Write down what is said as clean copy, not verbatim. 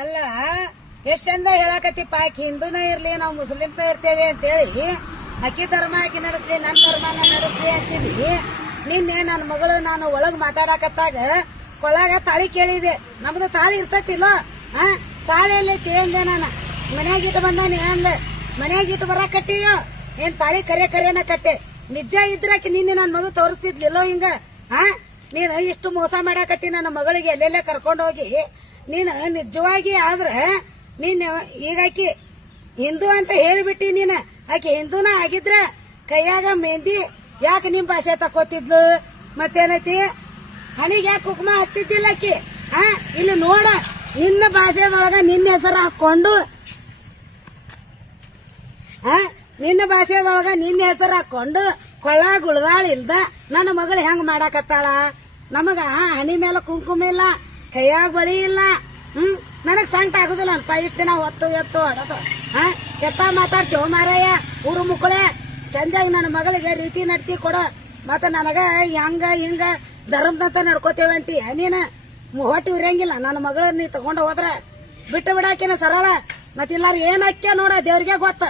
ಅಲ್ಲ ಎಷ್ಟ್ ಚಂದ ಹೇಳಾಕತ್ತಿಪ್ಪ ಆಕಿ ಹಿಂದೂನ ಇರ್ಲಿ ನಾವು ಮುಸ್ಲಿಮ್ಸ ಇರ್ತೇವೆ ಅಂತೇಳಿ ಅಕ್ಕಿ ಧರ್ಮ ಆಕಿ ನಡೆಸ್ಲಿ ನನ್ ಧರ್ಮನ ನಡೆಸ್ಲಿ ಅಂತಿದ್ವಿ. ನಿನ್ನೆ ನನ್ನ ಮಗಳು ನಾನು ಒಳಗ್ ಮಾತಾಡಕತ್ತಾಗ ಕೊಳಗ ತಾಳಿ ಕೇಳಿದೆ. ನಮ್ದು ತಾಳಿ ಇರ್ತತಿಲ್ಲ ತಾಳಿ ಎಲ್ಲೈತಿ ಅಂದೆ. ನಾನು ಮನ್ಯಾಗ ಇಟ್ಟು ಬಂದಾನೆ ಅಂದೆ. ಮನ್ಯಾಗ ಇಟ್ಟು ಬರಾಕ್ ಕಟ್ಟಿಯೋ ಏನ್ ತಾಳಿ ಕರೆನ ಕಟ್ಟೆ. ನಿಜ ಇದ್ರಾಕಿ ನಿನ್ನೆ ನನ್ ಮಗು ತೋರಿಸ್ತಿದ್ಲಿಲ್ಲೋ ಹಿಂಗ ನೀನು ಇಷ್ಟು ಮೋಸ ಮಾಡಾಕತ್ತಿ ನನ್ನ ಮಗಳಿಗೆ ಎಲ್ಲೆಲ್ಲ ಕರ್ಕೊಂಡು ಹೋಗಿ. ನೀನು ನಿಜವಾಗಿ ಆದ್ರ ನೀನ್ ಈಗ ಆಕಿ ಹಿಂದೂ ಅಂತ ಹೇಳಿಬಿಟ್ಟಿ. ನೀನ್ ಆಕಿ ಹಿಂದೂನ ಆಗಿದ್ರ ಕೈಯಾಗ ಮೆಹಂದಿ ಯಾಕೆ ನಿಮ್ ಭಾಷೆ ತಕೋತಿದ್ಲು? ಮತ್ತೇನೈತಿ ಹಣಿಗೆ ಯಾಕೆ ಕುಕ್ಮ ಹಚ್ತಿದ್ದಿಲ್ಲ ಆಕಿ? ಇಲ್ಲಿ ನೋಡ ನಿನ್ನ ಭಾಷೆದೊಳಗ ನಿನ್ನ ಹೆಸರು ಹಾಕೊಂಡು ನಿನ್ನ ಭಾಷೆದೊಳಗ ನಿನ್ನ ಹೆಸರು ಹಾಕೊಂಡು ಕೊಳ್ಳ ಗುಳದಾಳ ಇಲ್ದ ನನ್ನ ಮಗಳು ಹೆಂಗ್ ಮಾಡಾಕತ್ತಾಳ? ನಮಗ ಹಣಿ ಮೇಲೆ ಕುಂಕುಮ ಇಲ್ಲ, ಕೈಯಾಗ ಬಳಿ ಇಲ್ಲ. ನನಗ್ ಸಂಕಟ ಆಗುದಿಲ್ಲ ಅಲ್ಪ. ಇಷ್ಟ ದಿನ ಹೊತ್ತು ಎತ್ತು ಹೊಡೋದು ಎತ್ತ ಮಾತಾಡ್ತೇವ ಮಾರಾಯ. ಊರು ಮುಕ್ಕಳೆ ಚಂದಾಗಿ ನನ್ನ ಮಗಳಿಗೆ ರೀತಿ ನಡ್ತಿ ಕೊಡು. ಮತ್ತ ನನಗ ಹಂಗ ಹಿಂಗ ಧರ್ಮದಂತ ನಡ್ಕೋತೇವೆ ಅಂತಿ ನೀನ ಹೊಟ್ಟಿ ಉರಿಯಂಗಿಲ್ಲ. ನನ್ನ ಮಗಳ ನೀ ತಗೊಂಡ ಹೋದ್ರ ಬಿಟ್ಟು ಬಿಡಾಕಿನ ಸರಳ. ಮತ್ತಿಲ್ಲಾರ ಏನ್ ಹಾಕ್ಯ ನೋಡ ದೇವ್ರಿಗೆ ಗೊತ್ತ.